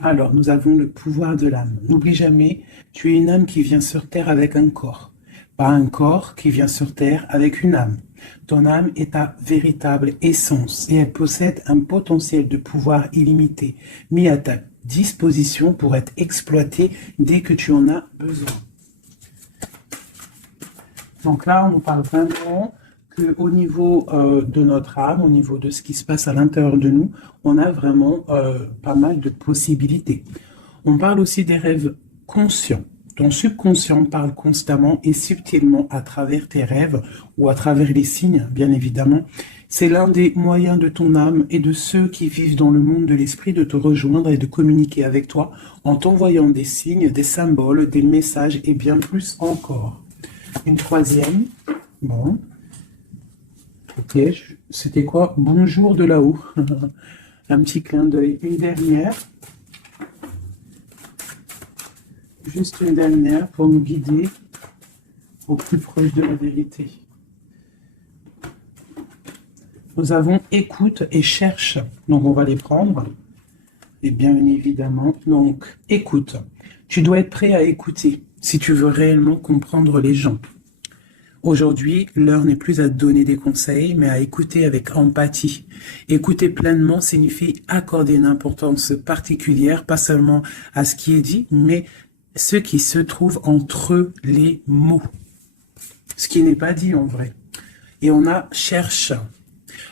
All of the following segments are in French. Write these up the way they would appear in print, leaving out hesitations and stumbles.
Alors, nous avons le pouvoir de l'âme. N'oublie jamais, tu es une âme qui vient sur Terre avec un corps, pas un corps qui vient sur Terre avec une âme. Ton âme est ta véritable essence et elle possède un potentiel de pouvoir illimité, mis à ta disposition pour être exploité dès que tu en as besoin. Donc là, on nous parle vraiment qu'au niveau de notre âme, au niveau de ce qui se passe à l'intérieur de nous, on a vraiment pas mal de possibilités. On parle aussi des rêves conscients. Ton subconscient parle constamment et subtilement à travers tes rêves ou à travers les signes, bien évidemment. C'est l'un des moyens de ton âme et de ceux qui vivent dans le monde de l'esprit de te rejoindre et de communiquer avec toi en t'envoyant des signes, des symboles, des messages et bien plus encore. Une troisième. Bon. Ok. C'était quoi? Bonjour de là-haut. Un petit clin d'œil. Une dernière. Juste une dernière pour nous guider au plus proche de la vérité. Nous avons écoute et cherche. Donc, on va les prendre. Et bien évidemment, donc, écoute. Tu dois être prêt à écouter si tu veux réellement comprendre les gens. Aujourd'hui, l'heure n'est plus à te donner des conseils, mais à écouter avec empathie. Écouter pleinement signifie accorder une importance particulière, pas seulement à ce qui est dit, mais ce qui se trouve entre les mots. Ce qui n'est pas dit en vrai. Et on a cherche.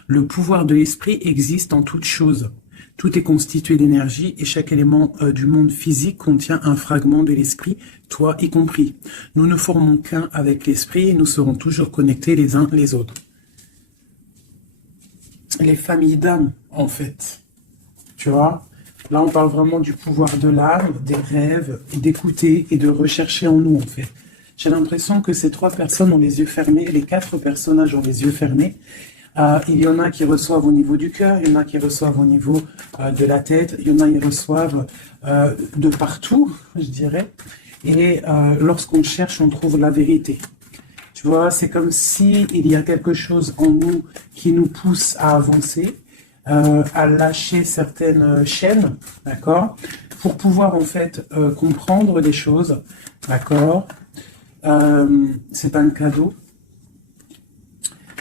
Le pouvoir de l'esprit existe en toute chose. Tout est constitué d'énergie et chaque élément du monde physique contient un fragment de l'esprit, toi y compris. Nous ne formons qu'un avec l'esprit et nous serons toujours connectés les uns les autres. Les familles d'âmes, en fait. Tu vois? Là, on parle vraiment du pouvoir de l'âme, des rêves, et d'écouter et de rechercher en nous, en fait. J'ai l'impression que ces trois personnes ont les yeux fermés, les quatre personnages ont les yeux fermés. Il y en a qui reçoivent au niveau du cœur, il y en a qui reçoivent au niveau de la tête, il y en a qui reçoivent de partout, je dirais. Et lorsqu'on cherche, on trouve la vérité. Tu vois, c'est comme si il y a quelque chose en nous qui nous pousse à avancer, à lâcher certaines chaînes, d'accord, pour pouvoir en fait comprendre des choses, d'accord. C'est un cadeau.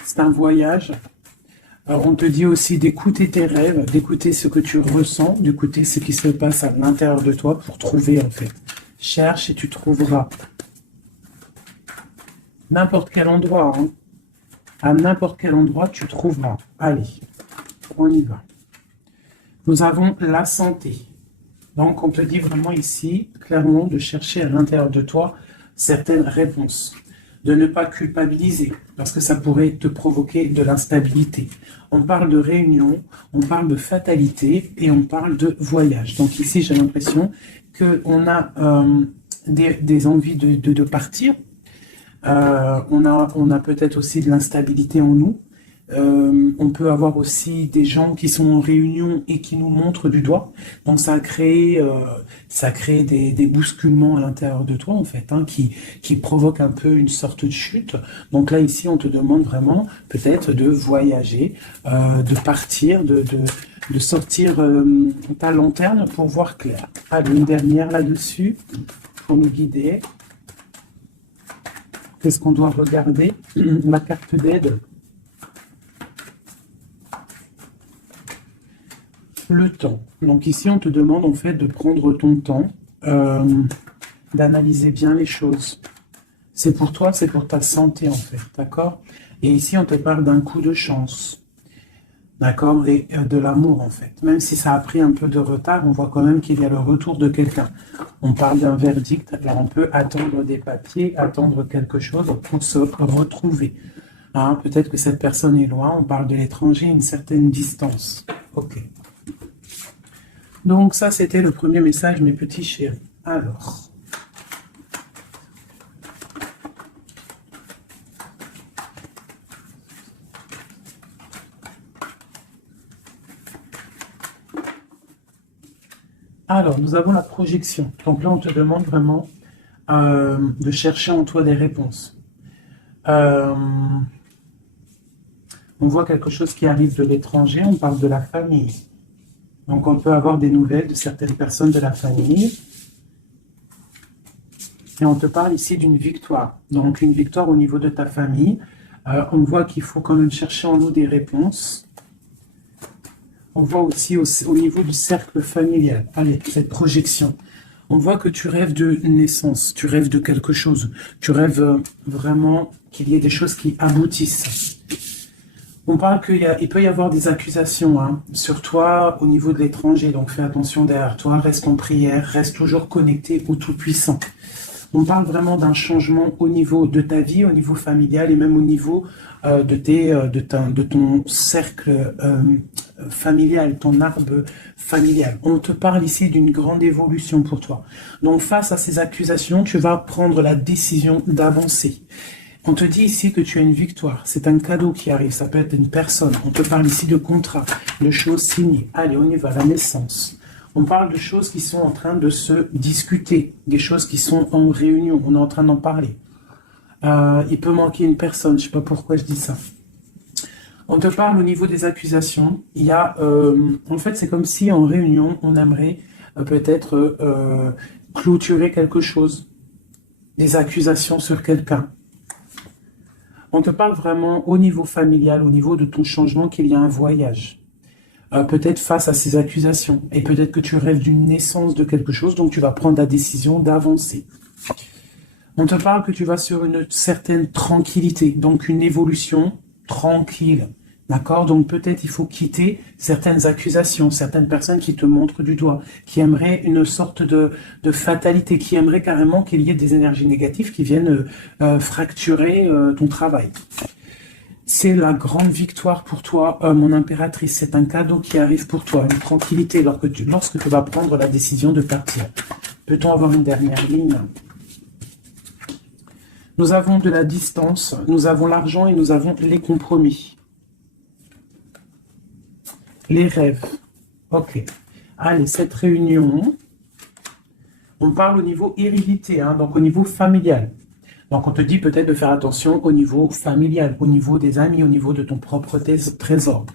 C'est un voyage. Alors, on te dit aussi d'écouter tes rêves, d'écouter ce que tu ressens, d'écouter ce qui se passe à l'intérieur de toi pour trouver, en fait. Cherche et tu trouveras. N'importe quel endroit, hein. À n'importe quel endroit, tu trouveras. Allez, on y va. Nous avons la santé. Donc, on te dit vraiment ici, clairement, de chercher à l'intérieur de toi certaines réponses. De ne pas culpabiliser, parce que ça pourrait te provoquer de l'instabilité. On parle de réunion, on parle de fatalité et on parle de voyage. Donc ici, j'ai l'impression qu'on a des envies de partir. On a peut-être aussi de l'instabilité en nous. On peut avoir aussi des gens qui sont en réunion et qui nous montrent du doigt. Donc ça crée des bousculements à l'intérieur de toi en fait, hein, qui provoquent un peu une sorte de chute. Donc là ici on te demande vraiment peut-être de voyager, de partir, de sortir ta lanterne pour voir clair. Allez, une dernière là-dessus pour nous guider. Qu'est-ce qu'on doit regarder? La carte d'aide. Le temps. Donc ici, on te demande en fait de prendre ton temps, d'analyser bien les choses. C'est pour toi, c'est pour ta santé en fait, d'accord? Et ici, on te parle d'un coup de chance, d'accord? Et de l'amour en fait. Même si ça a pris un peu de retard, on voit quand même qu'il y a le retour de quelqu'un. On parle d'un verdict, là on peut attendre des papiers, attendre quelque chose pour se retrouver. Hein, peut-être que cette personne est loin, on parle de l'étranger, une certaine distance. Ok. Donc ça, c'était le premier message, mes petits chéris. Alors, nous avons la projection. Donc là, on te demande vraiment de chercher en toi des réponses. On voit quelque chose qui arrive de l'étranger, on parle de la famille. Donc, on peut avoir des nouvelles de certaines personnes de la famille. Et on te parle ici d'une victoire. Donc, une victoire au niveau de ta famille. On voit qu'il faut quand même chercher en nous des réponses. On voit aussi au niveau du cercle familial. Allez, cette projection. On voit que tu rêves de naissance, tu rêves de quelque chose. Tu rêves vraiment qu'il y ait des choses qui aboutissent. On parle qu'il peut y avoir des accusations sur toi au niveau de l'étranger. Donc, fais attention derrière toi, reste en prière, reste toujours connecté au Tout-Puissant. On parle vraiment d'un changement au niveau de ta vie, au niveau familial et même au niveau de ton cercle familial, ton arbre familial. On te parle ici d'une grande évolution pour toi. Donc face à ces accusations, tu vas prendre la décision d'avancer. On te dit ici que tu as une victoire. C'est un cadeau qui arrive. Ça peut être une personne. On te parle ici de contrat, de choses signées. Allez, on y va, la naissance. On parle de choses qui sont en train de se discuter, des choses qui sont en réunion, on est en train d'en parler. Il peut manquer une personne, je ne sais pas pourquoi je dis ça. On te parle au niveau des accusations. Il y a, en fait, c'est comme si en réunion, on aimerait peut-être clôturer quelque chose, des accusations sur quelqu'un. On te parle vraiment au niveau familial, au niveau de ton changement, qu'il y a un voyage. Peut-être face à ces accusations. Et peut-être que tu rêves d'une naissance de quelque chose, donc tu vas prendre la décision d'avancer. On te parle que tu vas sur une certaine tranquillité, donc une évolution tranquille. D'accord? Donc peut-être il faut quitter certaines accusations, certaines personnes qui te montrent du doigt, qui aimeraient une sorte de fatalité, qui aimeraient carrément qu'il y ait des énergies négatives qui viennent fracturer ton travail. C'est la grande victoire pour toi, mon impératrice. C'est un cadeau qui arrive pour toi, une tranquillité lorsque tu vas prendre la décision de partir. Peut-on avoir une dernière ligne? Nous avons de la distance, nous avons l'argent et nous avons les compromis. Les rêves. Ok. Allez, cette réunion, on parle au niveau hérédité, donc au niveau familial. Donc, on te dit peut-être de faire attention au niveau familial, au niveau des amis, au niveau de ton propre trésor.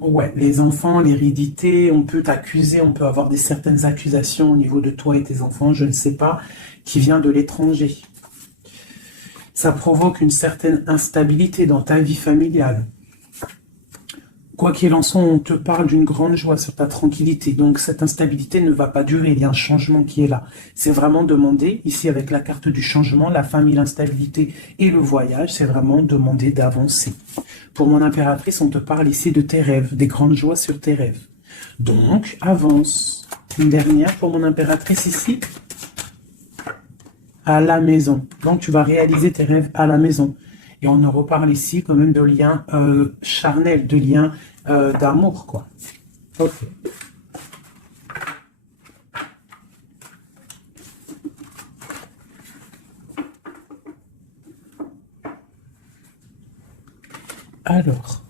Ouais, les enfants, l'hérédité, on peut t'accuser, on peut avoir certaines accusations au niveau de toi et tes enfants, je ne sais pas, qui vient de l'étranger. Ça provoque une certaine instabilité dans ta vie familiale. Quoi qu'il en soit, on te parle d'une grande joie sur ta tranquillité. Donc, cette instabilité ne va pas durer. Il y a un changement qui est là. C'est vraiment demander, ici avec la carte du changement, la famille, l'instabilité et le voyage, c'est vraiment demander d'avancer. Pour mon impératrice, on te parle ici de tes rêves, des grandes joies sur tes rêves. Donc, avance. Une dernière pour mon impératrice ici. À la maison. Donc, tu vas réaliser tes rêves à la maison. Et on en reparle ici quand même de liens charnels, de liens d'amour, quoi. Ok. Alors.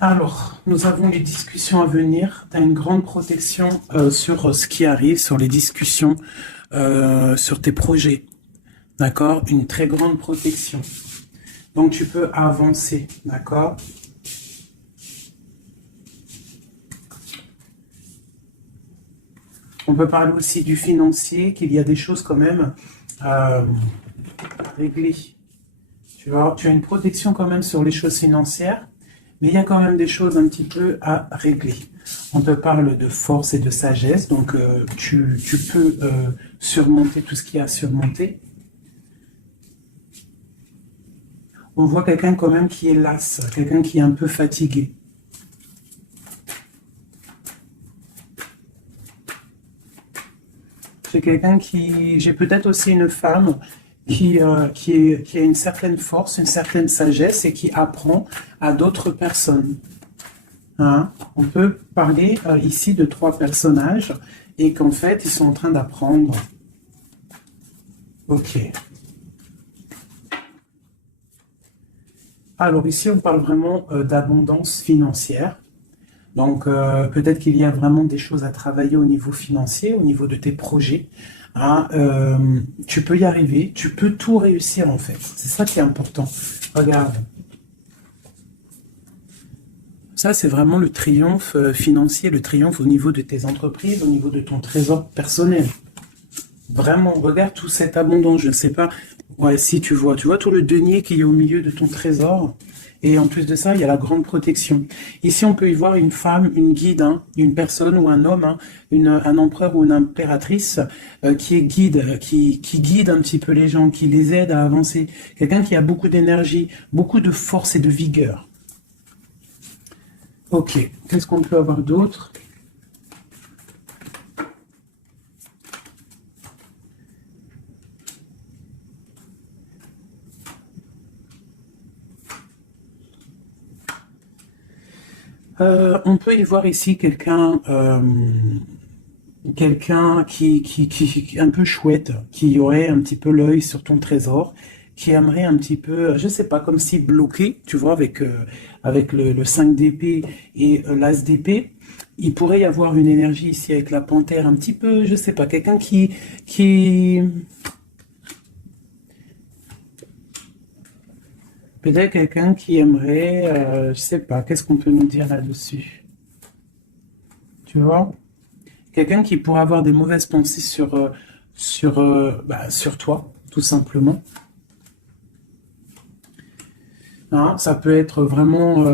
Alors, nous avons les discussions à venir. Tu as une grande protection sur ce qui arrive, sur les discussions, sur tes projets. D'accord? Une très grande protection. Donc, tu peux avancer. D'accord? On peut parler aussi du financier, qu'il y a des choses quand même à régler. Tu vois, tu as une protection quand même sur les choses financières. Mais il y a quand même des choses un petit peu à régler. On te parle de force et de sagesse, donc tu peux surmonter tout ce qu'il y a à surmonter. On voit quelqu'un quand même qui est las, quelqu'un qui est un peu fatigué. C'est quelqu'un qui... J'ai peut-être aussi une femme qui a une certaine force, une certaine sagesse et qui apprend à d'autres personnes. Hein? On peut parler ici de 3 personnages et qu'en fait, ils sont en train d'apprendre. Ok. Alors ici, on parle vraiment d'abondance financière. Donc, peut-être qu'il y a vraiment des choses à travailler au niveau financier, au niveau de tes projets. Hein, tu peux y arriver, tu peux tout réussir en fait. C'est ça qui est important. Regarde. Ça, c'est vraiment le triomphe financier, le triomphe au niveau de tes entreprises, au niveau de ton trésor personnel. Vraiment, regarde toute cette abondance. Je ne sais pas ouais, si tu vois tout le denier qu'il y a au milieu de ton trésor. Et en plus de ça, il y a la grande protection. Ici, on peut y voir une femme, une guide, hein, une personne ou un homme, hein, un empereur ou une impératrice qui est guide, qui guide un petit peu les gens, qui les aide à avancer. Quelqu'un qui a beaucoup d'énergie, beaucoup de force et de vigueur. Ok, qu'est-ce qu'on peut avoir d'autre? On peut y voir ici quelqu'un qui est un peu chouette, qui aurait un petit peu l'œil sur ton trésor, qui aimerait un petit peu, je sais pas, comme si bloqué, tu vois, avec le 5 d'épée et l'as d'épée. Il pourrait y avoir une énergie ici avec la panthère, un petit peu, je sais pas, quelqu'un qui peut-être quelqu'un qui aimerait, je sais pas, qu'est-ce qu'on peut nous dire là-dessus? Tu vois? Quelqu'un qui pourrait avoir des mauvaises pensées sur toi, tout simplement. Hein, ça peut être vraiment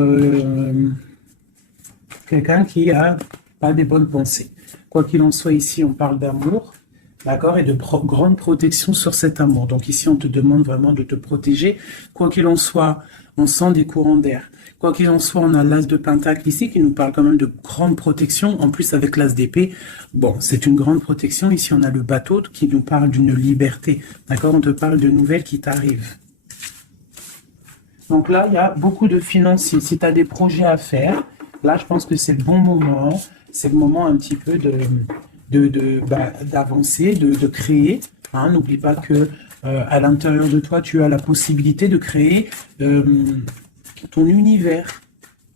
quelqu'un qui a pas des bonnes pensées. Quoi qu'il en soit, ici, on parle d'amour, d'accord, et de grande protection sur cet amour. Donc ici, on te demande vraiment de te protéger. Quoi qu'il en soit, on sent des courants d'air. Quoi qu'il en soit, on a l'as de pentacle ici qui nous parle quand même de grande protection. En plus, avec l'as d'épée, bon, c'est une grande protection. Ici, on a le bateau qui nous parle d'une liberté. D'accord, on te parle de nouvelles qui t'arrivent. Donc là, il y a beaucoup de finances. Si tu as des projets à faire, là, je pense que c'est le bon moment. C'est le moment un petit peu d'avancer, de créer. Hein, n'oublie pas que à l'intérieur de toi, tu as la possibilité de créer ton univers.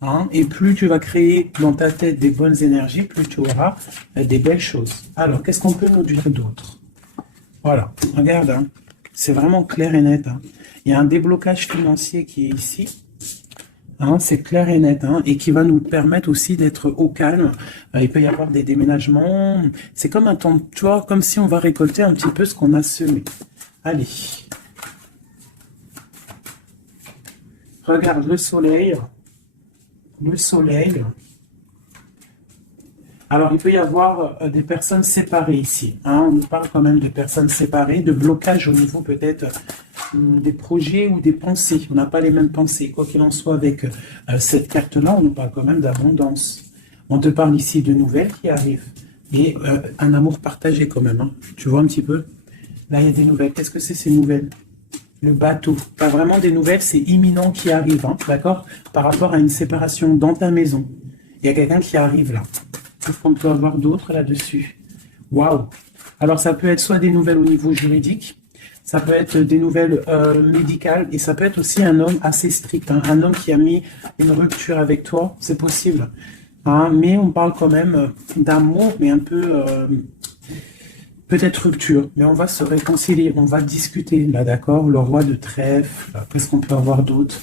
Hein, et plus tu vas créer dans ta tête des bonnes énergies, plus tu auras des belles choses. Alors, qu'est-ce qu'on peut nous dire d'autre? Voilà, regarde, hein, c'est vraiment clair et net. Hein. Il y a un déblocage financier qui est ici. Hein, c'est clair et net, hein, et qui va nous permettre aussi d'être au calme. Il peut y avoir des déménagements. C'est comme un temps, tu vois, comme si on va récolter un petit peu ce qu'on a semé. Allez. Regarde le soleil. Le soleil. Alors, il peut y avoir des personnes séparées ici. Hein, on nous parle quand même de personnes séparées, de blocage au niveau peut-être des projets ou des pensées. On n'a pas les mêmes pensées. Quoi qu'il en soit, avec cette carte-là, on nous parle quand même d'abondance. On te parle ici de nouvelles qui arrivent. Et un amour partagé quand même. Hein. Tu vois un petit peu? Là, il y a des nouvelles. Qu'est-ce que c'est ces nouvelles? Le bateau. Pas vraiment des nouvelles, c'est imminent qui arrive. Hein, d'accord? Par rapport à une séparation dans ta maison. Il y a quelqu'un qui arrive là. Qu'est-ce qu'on peut avoir d'autre là-dessus? Waouh! Alors, ça peut être soit des nouvelles au niveau juridique, ça peut être des nouvelles médicales, et ça peut être aussi un homme assez strict, hein, un homme qui a mis une rupture avec toi, c'est possible. Hein, mais on parle quand même d'amour, mais un peu peut-être rupture, mais on va se réconcilier, on va discuter, là, d'accord? Le roi de trèfle, qu'est-ce qu'on peut avoir d'autre?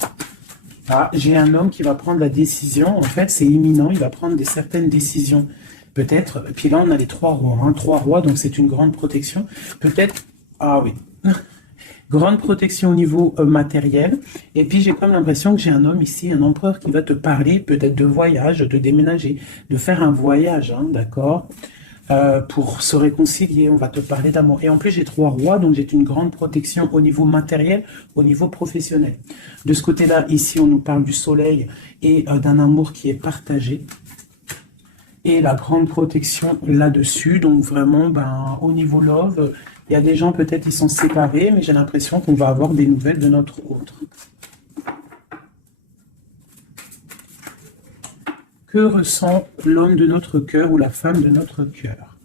Ah, j'ai un homme qui va prendre la décision. En fait, c'est imminent. Il va prendre certaines décisions. Peut-être. Puis là, on a les trois rois. Hein, trois rois, donc c'est une grande protection. Peut-être. Ah oui. Grande protection au niveau matériel. Et puis, j'ai comme l'impression que j'ai un homme ici, un empereur, qui va te parler peut-être de voyage, de déménager, de faire un voyage. Hein, d'accord? Pour se réconcilier, on va te parler d'amour. Et en plus, j'ai trois rois, donc j'ai une grande protection au niveau matériel, au niveau professionnel. De ce côté-là, ici, on nous parle du soleil et d'un amour qui est partagé. Et la grande protection là-dessus, donc vraiment, ben, au niveau love, il y a des gens, peut-être, ils sont séparés, mais j'ai l'impression qu'on va avoir des nouvelles de notre autre. Que ressent l'homme de notre cœur ou la femme de notre cœur?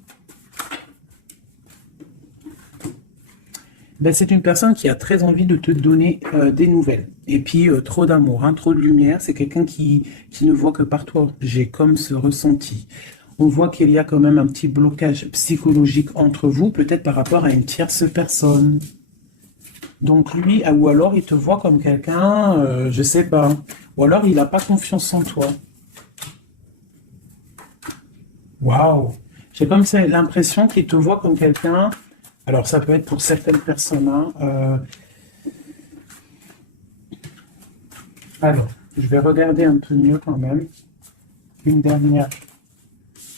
Ben, c'est une personne qui a très envie de te donner des nouvelles. Et puis, trop d'amour, hein, trop de lumière. C'est quelqu'un qui ne voit que par toi. J'ai comme ce ressenti. On voit qu'il y a quand même un petit blocage psychologique entre vous, peut-être par rapport à une tierce personne. Donc lui, ou alors il te voit comme quelqu'un, je sais pas. Ou alors il n'a pas confiance en toi. Waouh! J'ai comme ça l'impression qu'il te voit comme quelqu'un. Alors ça peut être pour certaines personnes, hein, alors, je vais regarder un peu mieux quand même. Une dernière.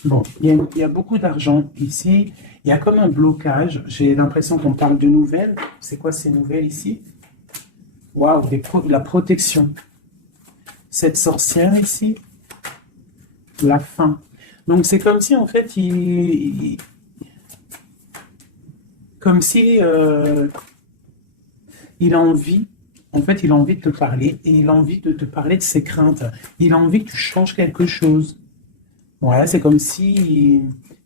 Bon, il y a beaucoup d'argent ici. Il y a comme un blocage. J'ai l'impression qu'on parle de nouvelles. C'est quoi ces nouvelles ici? Waouh, la protection. Cette sorcière ici, la fin. Donc c'est comme si en fait comme si il a envie, en fait il a envie de te parler et il a envie de te parler de ses craintes. Il a envie que tu changes quelque chose. Ouais, c'est comme si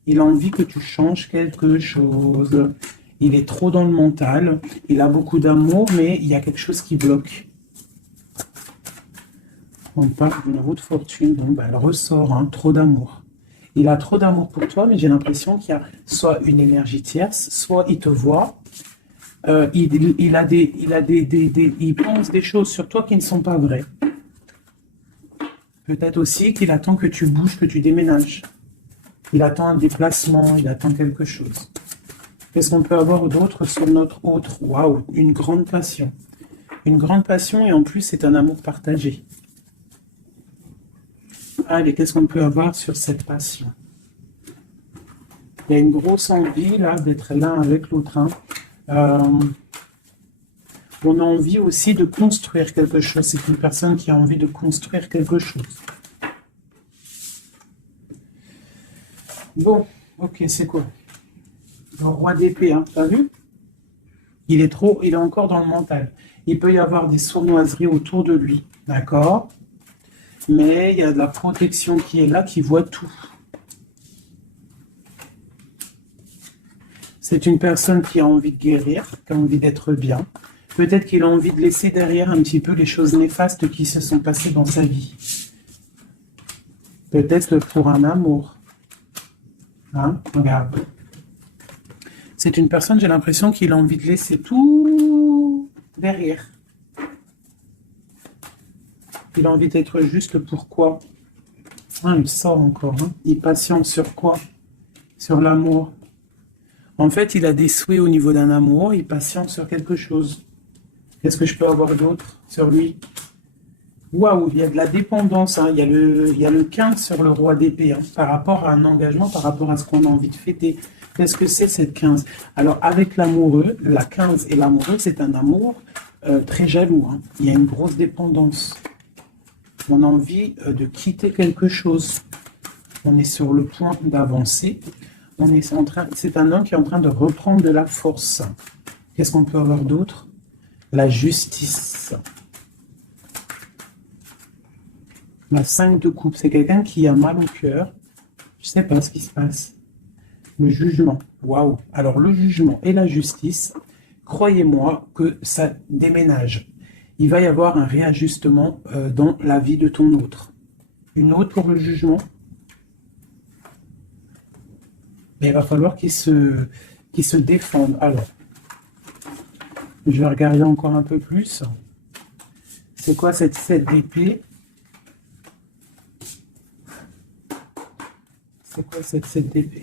il a envie que tu changes quelque chose. Il est trop dans le mental. Il a beaucoup d'amour, mais il y a quelque chose qui bloque. On parle d'une roue de fortune. Bon, ben, elle ressort, hein, trop d'amour. Il a trop d'amour pour toi, mais j'ai l'impression qu'il y a soit une énergie tierce, soit il te voit. Il pense des choses sur toi qui ne sont pas vraies. Peut-être aussi qu'il attend que tu bouges, que tu déménages. Il attend un déplacement, il attend quelque chose. Qu'est-ce qu'on peut avoir d'autre sur notre autre? Waouh, une grande passion. Une grande passion et en plus c'est un amour partagé. Allez, qu'est-ce qu'on peut avoir sur cette passion? Il y a une grosse envie là d'être l'un avec l'autre. Hein. On a envie aussi de construire quelque chose. C'est une personne qui a envie de construire quelque chose. Bon, ok, c'est quoi? Le roi d'épée, hein, t'as vu? Il est encore dans le mental. Il peut y avoir des sournoiseries autour de lui, d'accord? Mais il y a de la protection qui est là, qui voit tout. C'est une personne qui a envie de guérir, qui a envie d'être bien. Peut-être qu'il a envie de laisser derrière un petit peu les choses néfastes qui se sont passées dans sa vie. Peut-être pour un amour. Hein? Regarde. C'est une personne, j'ai l'impression qu'il a envie de laisser tout derrière. Il a envie d'être juste pour quoi? Ah, il sort encore. Hein? Il patiente sur quoi? Sur l'amour. En fait, il a des souhaits au niveau d'un amour, il patiente sur quelque chose. Qu'est-ce que je peux avoir d'autre sur lui? Waouh, il y a de la dépendance. Hein. Il y a le 15 sur le roi d'épée, hein, par rapport à un engagement, par rapport à ce qu'on a envie de fêter. Qu'est-ce que c'est cette 15? Alors, avec l'amoureux, la 15 et l'amoureux, c'est un amour très jaloux. Hein. Il y a une grosse dépendance. On a envie de quitter quelque chose. On est sur le point d'avancer. C'est un homme qui est en train de reprendre de la force. Qu'est-ce qu'on peut avoir d'autre? La justice. La 5 de coupe, c'est quelqu'un qui a mal au cœur. Je ne sais pas ce qui se passe. Le jugement. Waouh. Alors, le jugement et la justice, croyez-moi que ça déménage. Il va y avoir un réajustement dans la vie de ton autre. Une autre pour le jugement. Mais il va falloir qu'il se défende. Alors, je vais regarder encore un peu plus. C'est quoi cette 7 d'épée? C'est quoi cette 7 d'épée?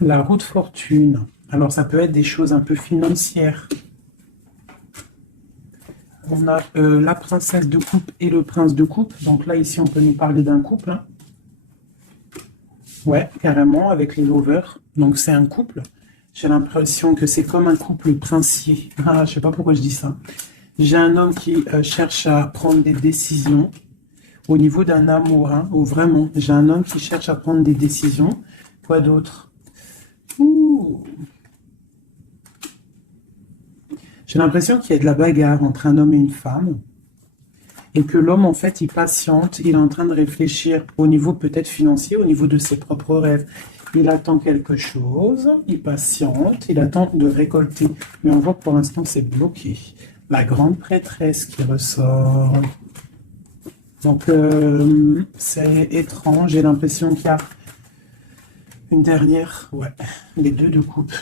La roue de fortune. Alors, ça peut être des choses un peu financières. On a la princesse de coupe et le prince de coupe. Donc là, ici, on peut nous parler d'un couple. Hein. Ouais, carrément, avec les lovers. Donc, c'est un couple. J'ai l'impression que c'est comme un couple princier. Ah, je sais pas pourquoi je dis ça. J'ai un homme qui cherche à prendre des décisions au niveau d'un amour. Hein, ou vraiment, j'ai un homme qui cherche à prendre des décisions. Quoi d'autre? J'ai l'impression qu'il y a de la bagarre entre un homme et une femme. Et que l'homme, en fait, il patiente. Il est en train de réfléchir au niveau peut-être financier, au niveau de ses propres rêves. Il attend quelque chose, il patiente, il attend de récolter. Mais on voit que pour l'instant, c'est bloqué. La grande prêtresse qui ressort. Donc, c'est étrange. J'ai l'impression qu'il y a une dernière. Ouais, les deux de coupe.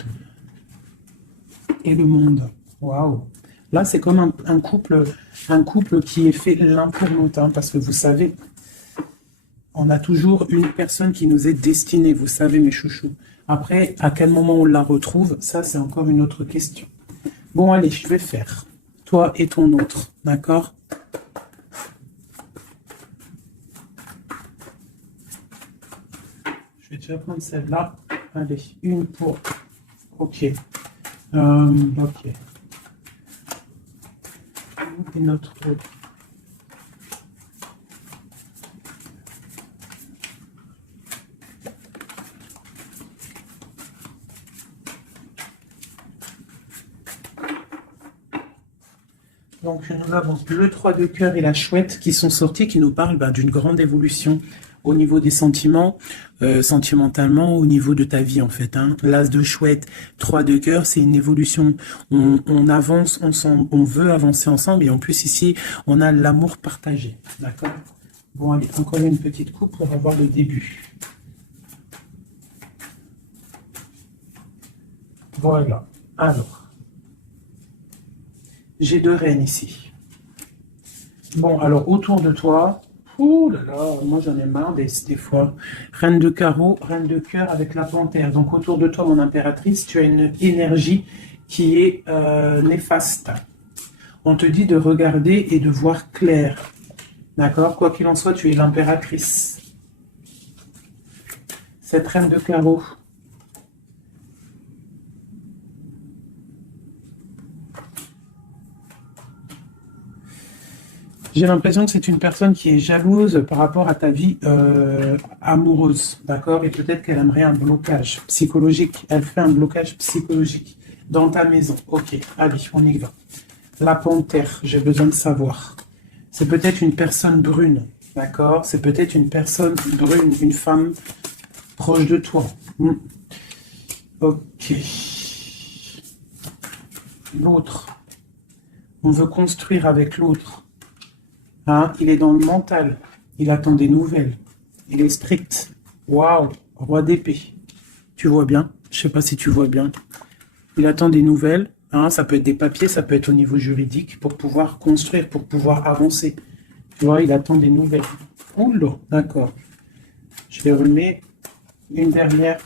Et le monde. Waouh. Là, c'est comme un couple qui est fait l'un pour l'autre. Hein, parce que vous savez, on a toujours une personne qui nous est destinée. Vous savez, mes chouchous. Après, à quel moment on la retrouve, ça, c'est encore une autre question. Bon, allez, je vais faire. Toi et ton autre. D'accord? Je vais déjà prendre celle-là. Allez, une pour... Ok. Ok. Et notre... Donc, nous avons le 3 de cœur et la chouette qui sont sortis, qui nous parlent d'une grande évolution au niveau des sentiments, sentimentalement, au niveau de ta vie, en fait. Hein. L'as de chouette, 3 de cœur, c'est une évolution. On avance ensemble, on veut avancer ensemble. Et en plus, ici, on a l'amour partagé. D'accord? Bon, allez, encore une petite coupe pour avoir le début. Voilà. Alors. J'ai deux reines ici. Bon, alors autour de toi, ouh là là, moi j'en ai marre des fois. Reine de carreau, reine de cœur avec la panthère. Donc autour de toi, mon impératrice, tu as une énergie qui est néfaste. On te dit de regarder et de voir clair. D'accord? Quoi qu'il en soit, tu es l'impératrice. Cette reine de carreau. J'ai l'impression que c'est une personne qui est jalouse par rapport à ta vie amoureuse, d'accord? Et peut-être qu'elle aimerait un blocage psychologique. Elle fait un blocage psychologique dans ta maison. Ok, allez, on y va. La panthère, j'ai besoin de savoir. C'est peut-être une personne brune, d'accord? C'est peut-être une personne brune, une femme proche de toi. Ok. L'autre. On veut construire avec l'autre. Hein, il est dans le mental. Il attend des nouvelles. Il est strict. Waouh, roi d'épée. Tu vois bien? Je sais pas si tu vois bien. Il attend des nouvelles. Hein, ça peut être des papiers, ça peut être au niveau juridique pour pouvoir construire, pour pouvoir avancer. Tu vois, il attend des nouvelles. Oh là, d'accord. Je vais remettre une dernière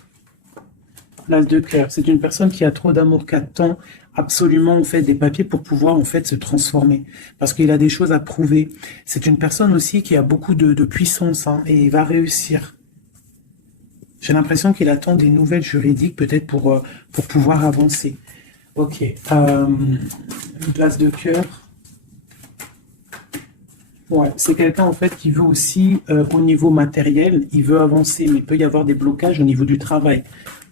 place de cœur. C'est une personne qui a trop d'amour, qui attend absolument en fait des papiers pour pouvoir en fait se transformer, parce qu'il a des choses à prouver. C'est une personne aussi qui a beaucoup de puissance, hein, et il va réussir. J'ai l'impression qu'il attend des nouvelles juridiques peut-être pour pouvoir avancer. Ok, une place de cœur. Ouais, c'est quelqu'un en fait qui veut aussi au niveau matériel, il veut avancer, mais il peut y avoir des blocages au niveau du travail.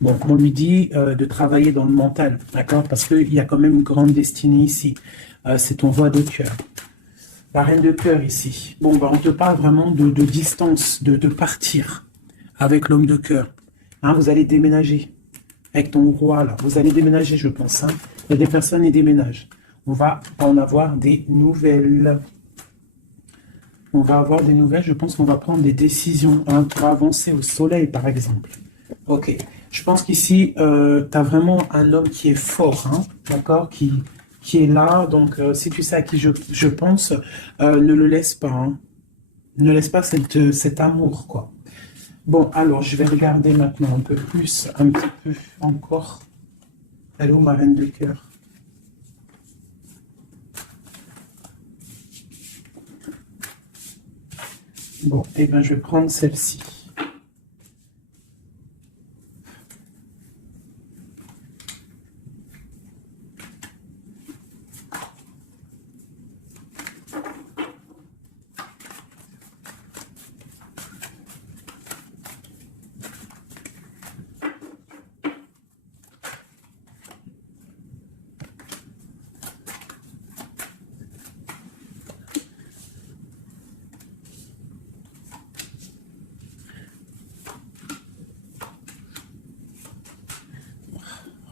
Bon, on lui dit de travailler dans le mental, d'accord? Parce qu'il y a quand même une grande destinée ici. C'est ton roi de cœur. La reine de cœur ici. Bon, on te parle vraiment de distance, de partir avec l'homme de cœur. Hein, vous allez déménager avec ton roi là. Vous allez déménager, je pense. Hein. Il y a des personnes qui déménagent. On va en avoir des nouvelles. On va avoir des nouvelles. Je pense qu'on va prendre des décisions pour avancer au soleil, par exemple. Ok. Je pense qu'ici, tu as vraiment un homme qui est fort, hein, d'accord, qui est là. Donc, si tu sais à qui je pense, ne le laisse pas. Hein. Ne laisse pas cet amour, quoi. Bon, alors, je vais regarder maintenant un peu plus, un petit peu encore. Elle est où, ma reine de cœur? Bon, eh bien, je vais prendre celle-ci.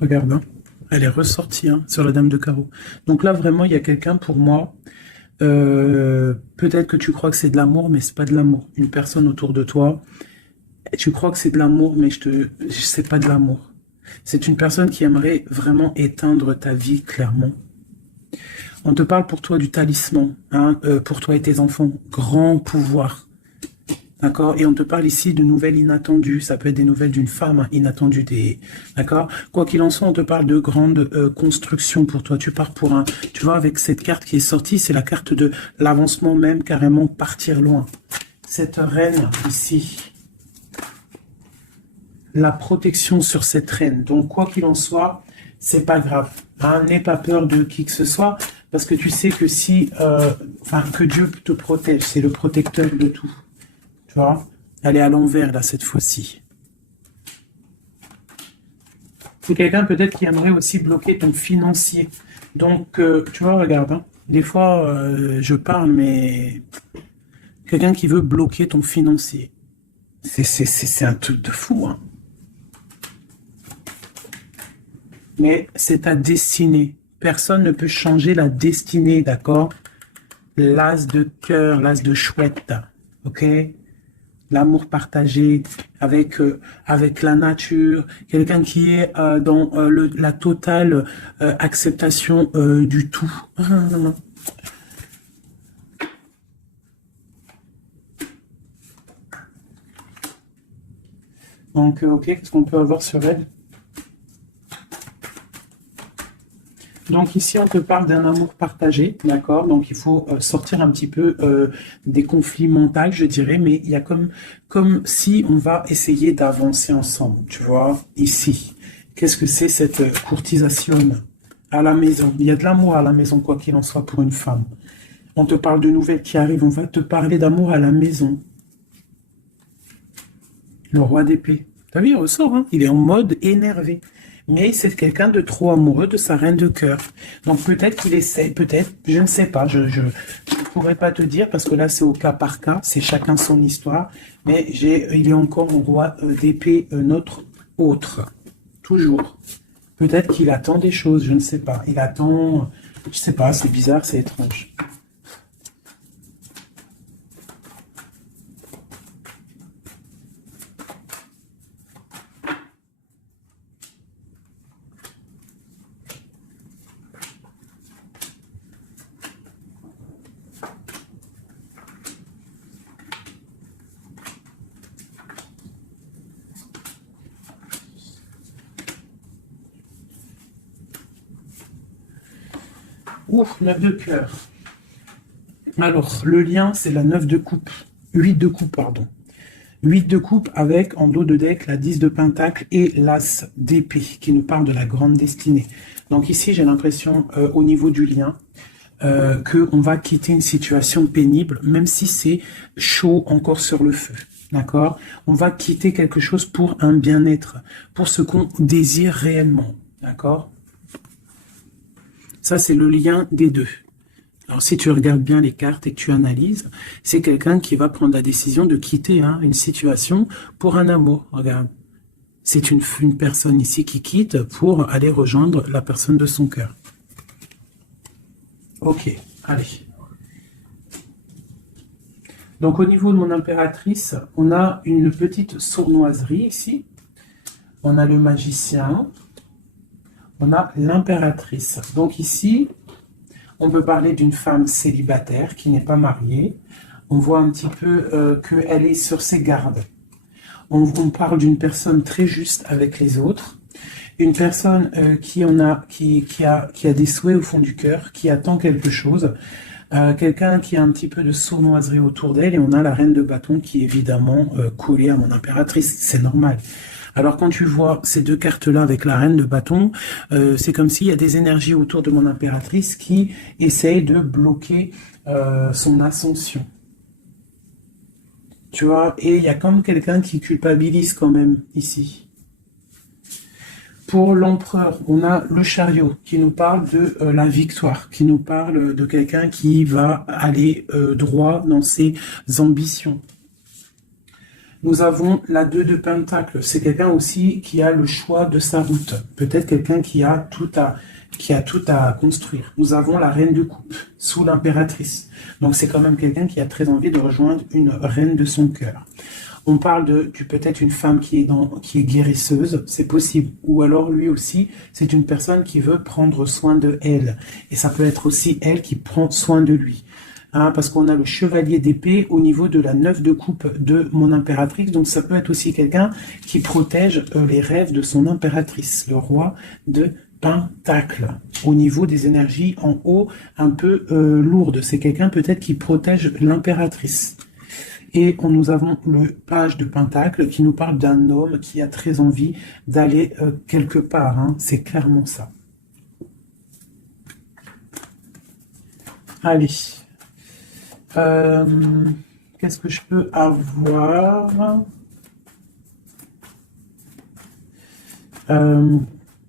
Regarde, hein. Elle est ressortie hein, sur la dame de carreau. Donc là, vraiment, il y a quelqu'un pour moi. Peut-être que tu crois que c'est de l'amour, mais c'est pas de l'amour. Une personne autour de toi, tu crois que c'est de l'amour, mais c'est pas de l'amour. C'est une personne qui aimerait vraiment éteindre ta vie, clairement. On te parle pour toi du talisman, hein, pour toi et tes enfants. Grand pouvoir. D'accord? Et on te parle ici de nouvelles inattendues. Ça peut être des nouvelles d'une femme inattendue. D'accord? Quoi qu'il en soit, on te parle de grandes constructions pour toi. Tu pars pour un... Tu vois, avec cette carte qui est sortie, c'est la carte de l'avancement même, carrément partir loin. Cette reine ici, la protection sur cette reine. Donc, quoi qu'il en soit, c'est pas grave. Hein, n'aie pas peur de qui que ce soit, parce que tu sais que si... que Dieu te protège, c'est le protecteur de tout. Tu vois, elle est à l'envers, là, cette fois-ci. C'est quelqu'un, peut-être, qui aimerait aussi bloquer ton financier. Donc, tu vois, regarde, hein, des fois, je parle, mais... Quelqu'un qui veut bloquer ton financier. C'est un truc de fou, hein. Mais c'est ta destinée. Personne ne peut changer la destinée, d'accord? L'as de cœur, l'as de chouette, ok? L'amour partagé avec la nature, quelqu'un qui est dans la totale acceptation du tout. Donc, ok, qu'est-ce qu'on peut avoir sur elle? Donc ici, on te parle d'un amour partagé, d'accord? Donc il faut sortir un petit peu des conflits mentaux, je dirais, mais il y a comme si on va essayer d'avancer ensemble, tu vois, ici. Qu'est-ce que c'est cette courtisation à la maison? Il y a de l'amour à la maison, quoi qu'il en soit, pour une femme. On te parle de nouvelles qui arrivent, on va te parler d'amour à la maison. Le roi d'épée. T'as vu, il ressort, hein? Il est en mode énervé. Mais c'est quelqu'un de trop amoureux de sa reine de cœur. Donc peut-être qu'il essaie, peut-être, je ne sais pas, je ne pourrais pas te dire, parce que là c'est au cas par cas, c'est chacun son histoire, mais il est encore au roi d'épée, notre autre, toujours. Peut-être qu'il attend des choses, je ne sais pas, il attend, je sais pas, c'est bizarre, c'est étrange. Ouf, 9 de cœur. Alors, le lien, c'est la 9 de coupe. 8 de coupe, pardon. 8 de coupe avec, en dos de deck, la 10 de pentacle et l'as d'épée, qui nous parle de la grande destinée. Donc ici, j'ai l'impression, au niveau du lien, qu'on va quitter une situation pénible, même si c'est chaud encore sur le feu. D'accord? On va quitter quelque chose pour un bien-être, pour ce qu'on désire réellement. D'accord? Ça, c'est le lien des deux. Alors, si tu regardes bien les cartes et que tu analyses, c'est quelqu'un qui va prendre la décision de quitter une situation pour un amour. Regarde, c'est une personne ici qui quitte pour aller rejoindre la personne de son cœur. Ok, allez. Donc, au niveau de mon impératrice, on a une petite sournoiserie ici. On a le magicien. On a l'impératrice. Donc ici, on peut parler d'une femme célibataire qui n'est pas mariée. On voit un petit peu qu'elle est sur ses gardes. On parle d'une personne très juste avec les autres. Une personne qui a des souhaits au fond du cœur, qui attend quelque chose. Quelqu'un qui a un petit peu de sournoiserie autour d'elle. Et on a la reine de bâton qui est évidemment collée à mon impératrice. C'est normal. Alors quand tu vois ces deux cartes-là avec la reine de bâton, c'est comme s'il y a des énergies autour de mon impératrice qui essayent de bloquer son ascension. Tu vois, et il y a comme quelqu'un qui culpabilise quand même ici. Pour l'empereur, on a le chariot qui nous parle de la victoire, qui nous parle de quelqu'un qui va aller droit dans ses ambitions. Nous avons la 2 de Pentacle. C'est quelqu'un aussi qui a le choix de sa route. Peut-être quelqu'un qui a tout à construire. Nous avons la Reine de Coupe sous l'impératrice. Donc c'est quand même quelqu'un qui a très envie de rejoindre une reine de son cœur. On parle de peut-être une femme qui est guérisseuse, c'est possible. Ou alors lui aussi, c'est une personne qui veut prendre soin de elle. Et ça peut être aussi elle qui prend soin de lui. Hein, parce qu'on a le chevalier d'épée au niveau de la 9 de coupe de mon impératrice. Donc ça peut être aussi quelqu'un qui protège les rêves de son impératrice, le roi de Pentacle, au niveau des énergies en haut un peu lourdes. C'est quelqu'un peut-être qui protège l'impératrice. Et nous avons le page de Pentacle qui nous parle d'un homme qui a très envie d'aller quelque part. Hein. C'est clairement ça. Allez. Qu'est-ce que je peux avoir?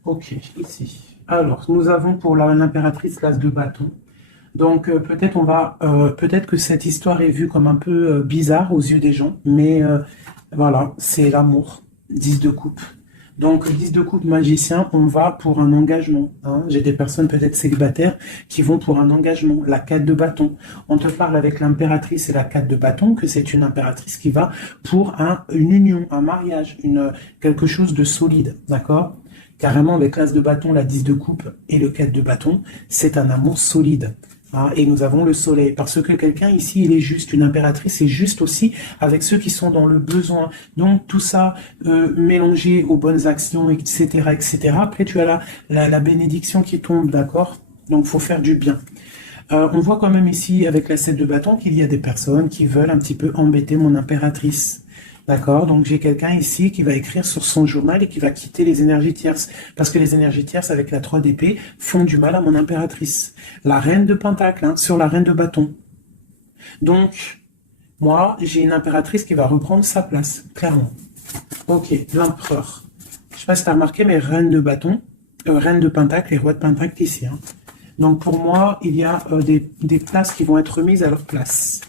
Ok, ici. Alors, nous avons pour l'impératrice l'as de bâton. Donc peut-être que cette histoire est vue comme un peu bizarre aux yeux des gens, mais voilà, c'est l'amour. 10 de coupe. Donc 10 de coupe magicien, on va pour un engagement. Hein. J'ai des personnes peut-être célibataires qui vont pour un engagement. La 4 de bâton. On te parle avec l'impératrice et la 4 de bâton que c'est une impératrice qui va pour une union, un mariage, quelque chose de solide, d'accord? Carrément avec l'as de bâton, la 10 de coupe et le 4 de bâton, c'est un amour solide. Ah, et nous avons le soleil, parce que quelqu'un ici, il est juste, une impératrice est juste aussi avec ceux qui sont dans le besoin. Donc tout ça mélangé aux bonnes actions, etc., etc. Après, tu as la bénédiction qui tombe, d'accord? Donc faut faire du bien. On voit quand même ici, avec la 7 de bâton, qu'il y a des personnes qui veulent un petit peu embêter mon impératrice. D'accord? Donc j'ai quelqu'un ici qui va écrire sur son journal et qui va quitter les énergies tierces. Parce que les énergies tierces avec la 3 d'épée font du mal à mon impératrice. La reine de pentacle, hein, sur la reine de bâton. Donc, moi, j'ai une impératrice qui va reprendre sa place, clairement. Ok, l'empereur. Je ne sais pas si tu as remarqué, mais reine de bâton, reine de pentacle et roi de pentacle ici. Hein. Donc pour moi, il y a des places qui vont être remises à leur place.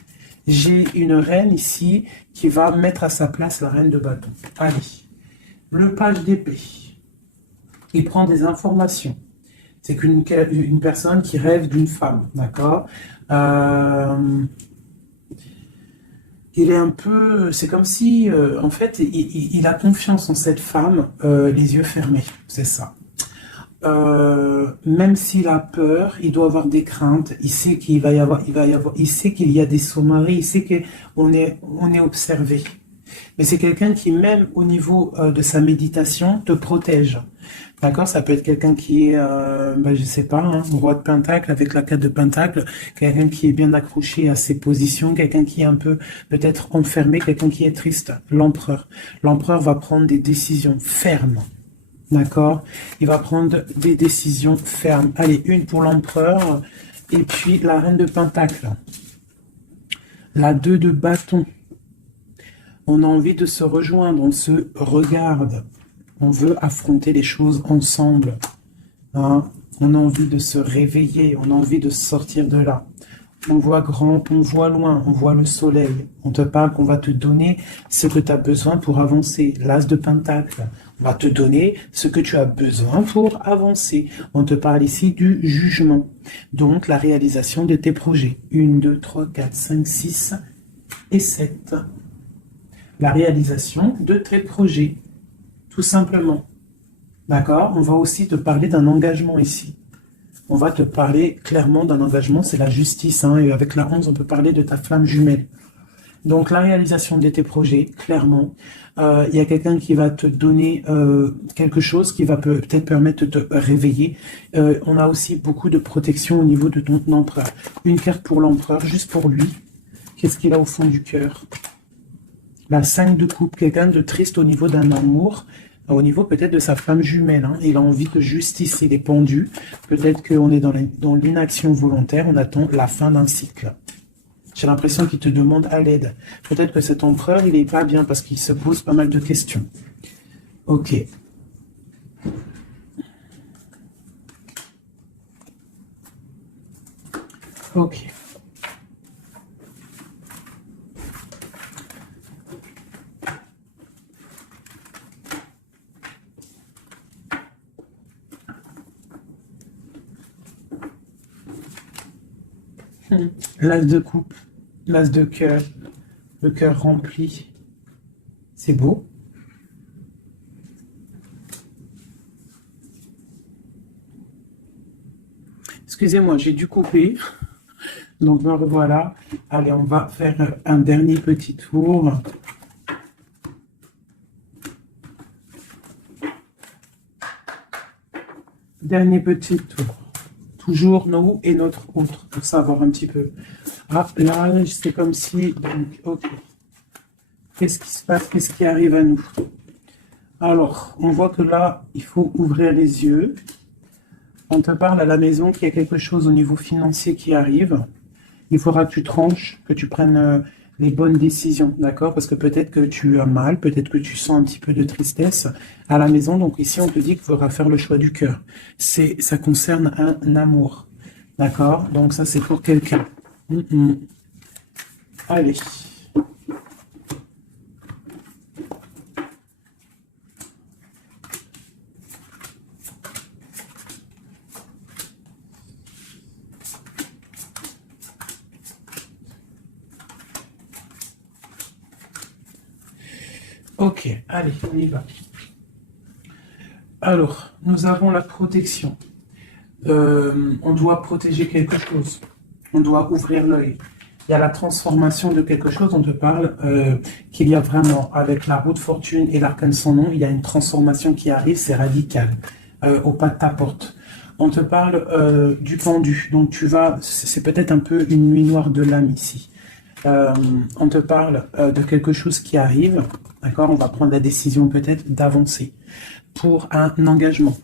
J'ai une reine ici qui va mettre à sa place la reine de bâton. Allez, le page d'épée. Il prend des informations. C'est une personne qui rêve d'une femme, d'accord? Il est un peu... C'est comme si, en fait, il a confiance en cette femme, les yeux fermés. C'est ça. Même s'il a peur, il doit avoir des craintes. Il sait il sait qu'il y a des sommeries. Il sait qu'on est observé. Mais c'est quelqu'un qui, même au niveau de sa méditation, te protège. D'accord? Ça peut être quelqu'un qui est, je sais pas, hein, roi de pentacle avec la 4 de pentacle, quelqu'un qui est bien accroché à ses positions, quelqu'un qui est un peu peut-être enfermé, quelqu'un qui est triste. L'empereur. L'empereur va prendre des décisions fermes. D'accord? Il va prendre des décisions fermes. Allez, une pour l'empereur. Et puis la reine de pentacle. La 2 de bâton. On a envie de se rejoindre. On se regarde. On veut affronter les choses ensemble. Hein? On a envie de se réveiller. On a envie de sortir de là. On voit grand, on voit loin, on voit le soleil. On te parle qu'on va te donner ce que tu as besoin pour avancer. L'as de pentacle. On va te donner ce que tu as besoin pour avancer. On te parle ici du jugement. Donc, la réalisation de tes projets. 1, 2, 3, 4, 5, 6 et 7. La réalisation de tes projets. Tout simplement. D'accord? On va aussi te parler d'un engagement ici. On va te parler clairement d'un engagement, c'est la justice. Hein, et avec la 11, on peut parler de ta flamme jumelle. Donc, la réalisation de tes projets, clairement. Il y a quelqu'un qui va te donner quelque chose qui va peut-être permettre de te réveiller. On a aussi beaucoup de protection au niveau de ton empereur. Une carte pour l'empereur, juste pour lui. Qu'est-ce qu'il a au fond du cœur? La 5 de coupe, quelqu'un de triste au niveau d'un amour. Au niveau peut-être de sa femme jumelle, hein. Il a envie de justice, il est pendu. Peut-être qu'on est dans l'inaction volontaire, on attend la fin d'un cycle. J'ai l'impression qu'il te demande à l'aide. Peut-être que cet empereur, il n'est pas bien parce qu'il se pose pas mal de questions. Ok. Ok. L'as de coupe, l'as de cœur, le cœur rempli. C'est beau. Excusez-moi, j'ai dû couper. Donc me revoilà. Allez, on va faire un dernier petit tour. Dernier petit tour. Toujours nous et notre autre, pour savoir un petit peu. Ah, là, c'est comme si... Donc, ok. Qu'est-ce qui se passe? Qu'est-ce qui arrive à nous? Alors, on voit que là, il faut ouvrir les yeux. On te parle à la maison qu'il y a quelque chose au niveau financier qui arrive. Il faudra que tu tranches, que tu prennes les bonnes décisions, d'accord? Parce que peut-être que tu as mal, peut-être que tu sens un petit peu de tristesse à la maison. Donc ici, on te dit qu'il faudra faire le choix du cœur. Ça concerne un amour, d'accord? Donc ça, c'est pour quelqu'un. Allez. Ok, allez, on y va. Alors, nous avons la protection. On doit protéger quelque chose. On doit ouvrir l'œil. Il y a la transformation de quelque chose. On te parle qu'il y a vraiment, avec la roue de fortune et l'arcane sans nom, il y a une transformation qui arrive, c'est radical, au pas de ta porte. On te parle du pendu. Donc tu vas, c'est peut-être un peu une nuit noire de l'âme ici. On te parle de quelque chose qui arrive, d'accord? On va prendre la décision peut-être d'avancer pour un engagement,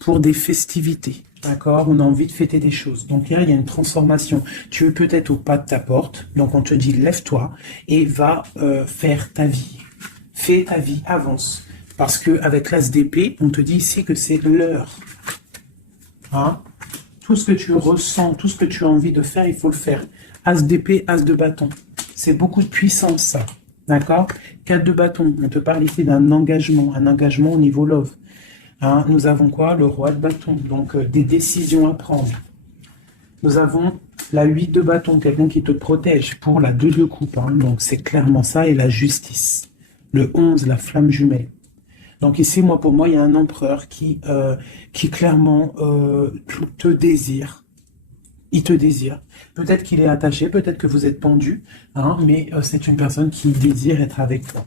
pour des festivités, d'accord? On a envie de fêter des choses. Donc là, il y a une transformation. Tu es peut-être au pas de ta porte, donc on te dit lève-toi et va faire ta vie. Fais ta vie, avance. Parce que avec l'as d'épée, on te dit ici que c'est l'heure. Hein? Tout ce que tu ressens, tout ce que tu as envie de faire, il faut le faire. As d'épée, as de bâton. C'est beaucoup de puissance, ça. D'accord? 4 de bâton. On te parle ici d'un engagement. Un engagement au niveau love. Hein? Nous avons quoi? Le roi de bâton. Donc, des décisions à prendre. Nous avons la 8 de bâton. Quelqu'un qui te protège pour la 2 de coupe. Hein? Donc, c'est clairement ça. Et la justice. Le 11, la flamme jumelle. Donc ici, pour moi, il y a un empereur qui clairement te désire. Il te désire. Peut-être qu'il est attaché, peut-être que vous êtes pendu, hein, mais c'est une personne qui désire être avec toi.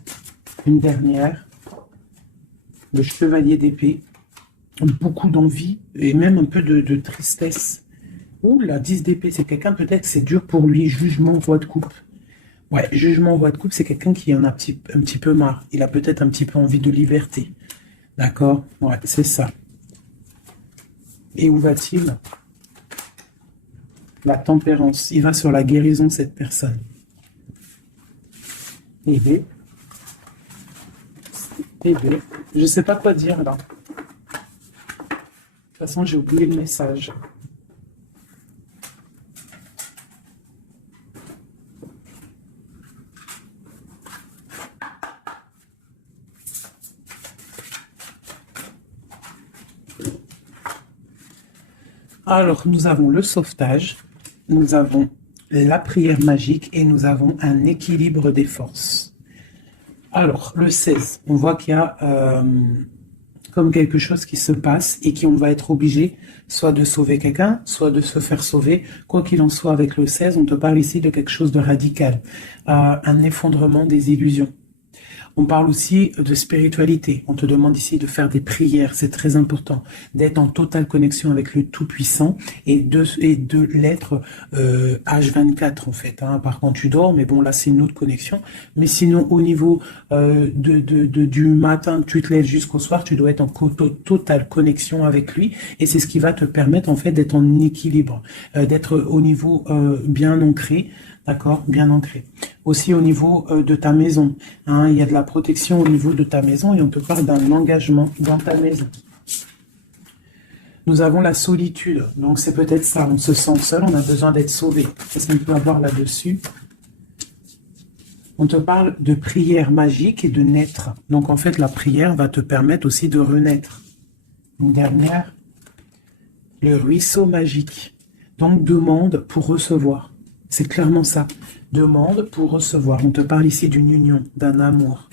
Une dernière, le chevalier d'épée. Beaucoup d'envie et même un peu de tristesse. Ouh, la 10 d'épée, c'est quelqu'un, peut-être que c'est dur pour lui. Jugement, roi de coupe. Ouais, jugement, roi de coupe, c'est quelqu'un qui en a un petit peu marre. Il a peut-être un petit peu envie de liberté. D'accord? Ouais, c'est ça. Et où va-t-il? La tempérance. Il va sur la guérison de cette personne. Bébé. Bébé. Je ne sais pas quoi dire là. De toute façon, j'ai oublié le message. Alors, nous avons le sauvetage, nous avons la prière magique et nous avons un équilibre des forces. Alors, le 16, on voit qu'il y a comme quelque chose qui se passe et qu'on va être obligé soit de sauver quelqu'un, soit de se faire sauver. Quoi qu'il en soit, avec le 16, on te parle ici de quelque chose de radical, un effondrement des illusions. On parle aussi de spiritualité. On te demande ici de faire des prières, c'est très important, d'être en totale connexion avec le Tout-Puissant et de l'être H24 en fait. Hein. Par contre, tu dors, mais bon, là, c'est une autre connexion. Mais sinon, au niveau du matin, tu te lèves jusqu'au soir, tu dois être en totale connexion avec lui et c'est ce qui va te permettre en fait d'être en équilibre, d'être au niveau bien ancré. D'accord, bien ancré. Aussi au niveau de ta maison, hein, il y a de la protection au niveau de ta maison et on te parle d'un engagement dans ta maison. Nous avons la solitude, donc c'est peut-être ça, on se sent seul, on a besoin d'être sauvé. Qu'est-ce qu'on peut avoir là-dessus? On te parle de prière magique et de naître. Donc en fait, la prière va te permettre aussi de renaître. Une dernière, le ruisseau magique. Donc demande pour recevoir. C'est clairement ça. Demande pour recevoir. On te parle ici d'une union, d'un amour.